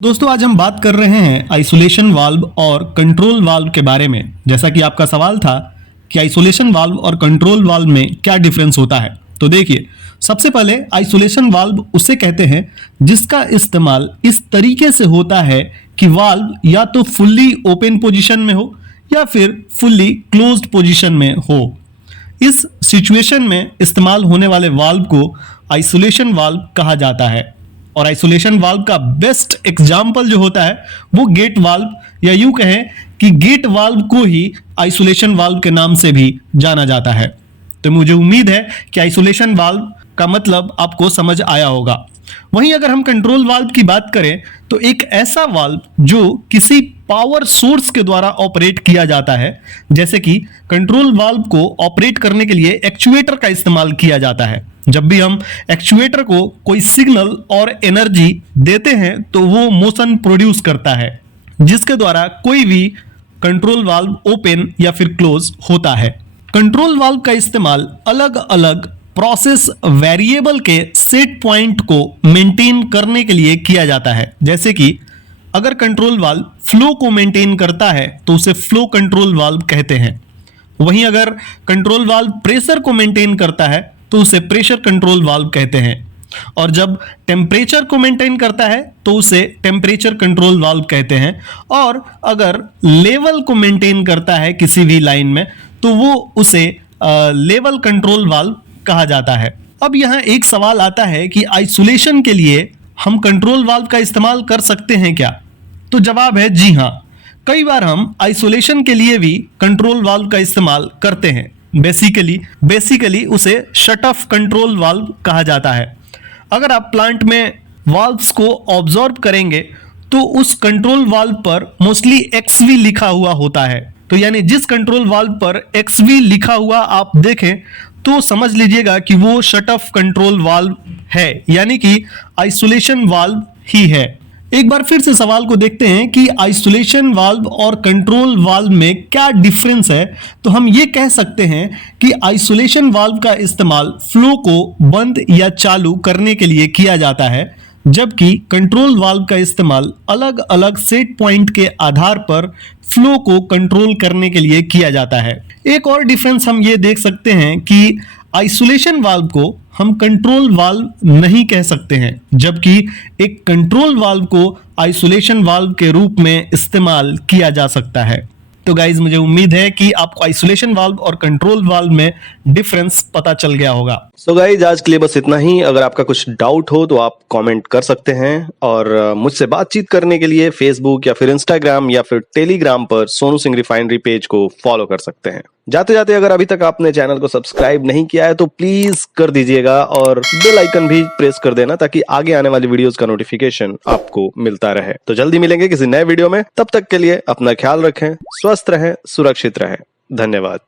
दोस्तों आज हम बात कर रहे हैं आइसोलेशन वाल्व और कंट्रोल वाल्व के बारे में। जैसा कि आपका सवाल था कि आइसोलेशन वाल्व और कंट्रोल वाल्व में क्या डिफरेंस होता है, तो देखिए सबसे पहले आइसोलेशन वाल्व उसे कहते हैं जिसका इस्तेमाल इस तरीके से होता है कि वाल्व या तो फुल्ली ओपन पोजीशन में हो या फिर फुल्ली क्लोज्ड पोजीशन में हो। इस सिचुएशन में इस्तेमाल होने वाले वाल्व को आइसोलेशन वाल्व कहा जाता है। और आइसोलेशन वाल्व का बेस्ट एग्जाम्पल जो होता है वो गेट वाल्व या यूं कहें कि गेट वाल्व को ही आइसोलेशन वाल्व के नाम से भी जाना जाता है। तो मुझे उम्मीद है कि आइसोलेशन वाल्व का मतलब आपको समझ आया होगा। वहीं अगर हम कंट्रोल वाल्व की बात करें तो एक ऐसा वाल्व जो किसी पावर सोर्स के द्वारा ऑपरेट किया जाता है, जैसे कि कंट्रोल वाल्व को ऑपरेट करने के लिए एक्चुएटर का इस्तेमाल किया जाता है। जब भी हम एक्चुएटर को कोई सिग्नल और एनर्जी देते हैं तो वो मोशन प्रोड्यूस करता है, जिसके द्वारा कोई भी कंट्रोल वाल्व ओपन या फिर क्लोज होता है। कंट्रोल वाल्व का इस्तेमाल अलग अलग प्रोसेस वेरिएबल के सेट पॉइंट को मेंटेन करने के लिए किया जाता है। जैसे कि अगर कंट्रोल वाल्व फ्लो को मेंटेन करता है तो उसे फ्लो कंट्रोल वाल्व कहते हैं। वहीं अगर कंट्रोल वाल्व प्रेशर को मेंटेन करता है तो उसे प्रेशर कंट्रोल वाल्व कहते हैं। और जब टेम्परेचर को मेंटेन करता है तो उसे टेम्परेचर कंट्रोल वाल्व कहते हैं। और अगर लेवल को मेंटेन करता है किसी भी लाइन में तो वो उसे लेवल कंट्रोल वाल्व कहा जाता है। अब यहाँ एक सवाल आता है कि आइसोलेशन के लिए हम कंट्रोल वाल्व का इस्तेमाल कर सकते हैं क्या? तो जवाब है जी हाँ। कई बार हम आइसोलेशन के लिए भी कंट्रोल वाल्व का इस्तेमाल करते हैं। बेसिकली उसे शट ऑफ कंट्रोल वाल्व कहा जाता है। अगर आप प्लांट में वाल्व्स को ऑब्जर्व करेंगे तो उस कंट्रोल वाल्व पर मोस्टली एक्सवी लिखा हुआ होता है। तो यानी जिस कंट्रोल वाल्व पर एक्सवी लिखा हुआ आप देखें तो समझ लीजिएगा कि वो शट ऑफ कंट्रोल वाल्व है, यानी कि आइसोलेशन वाल्व ही है। एक बार फिर से सवाल को देखते हैं कि आइसोलेशन वाल्व और कंट्रोल वाल्व में क्या डिफरेंस है। तो हम ये कह सकते हैं कि आइसोलेशन वाल्व का इस्तेमाल फ्लो को बंद या चालू करने के लिए किया जाता है, जबकि कंट्रोल वाल्व का इस्तेमाल अलग अलग सेट पॉइंट के आधार पर फ्लो को कंट्रोल करने के लिए किया जाता है। एक और डिफरेंस हम ये देख सकते हैं कि आइसोलेशन वाल्व को हम कंट्रोल वाल्व नहीं कह सकते हैं, जबकि एक कंट्रोल वाल्व को आइसोलेशन वाल्व के रूप में इस्तेमाल किया जा सकता है। तो गाइज मुझे उम्मीद है कि आपको आइसोलेशन वाल्व और कंट्रोल वाल्व में डिफरेंस पता चल गया होगा। सो गाइज आज के लिए बस इतना ही। अगर आपका कुछ डाउट हो तो आप कमेंट कर सकते हैं और मुझसे बातचीत करने के लिए फेसबुक या फिर इंस्टाग्राम या फिर टेलीग्राम पर सोनू सिंह रिफाइनरी पेज को फॉलो कर सकते हैं। जाते जाते अगर अभी तक आपने चैनल को सब्सक्राइब नहीं किया है तो प्लीज कर दीजिएगा और बेल आइकन भी प्रेस कर देना ताकि आगे आने वाली वीडियोस का नोटिफिकेशन आपको मिलता रहे। तो जल्दी मिलेंगे किसी नए वीडियो में, तब तक के लिए अपना ख्याल रखें, स्वस्थ रहें, सुरक्षित रहें। धन्यवाद।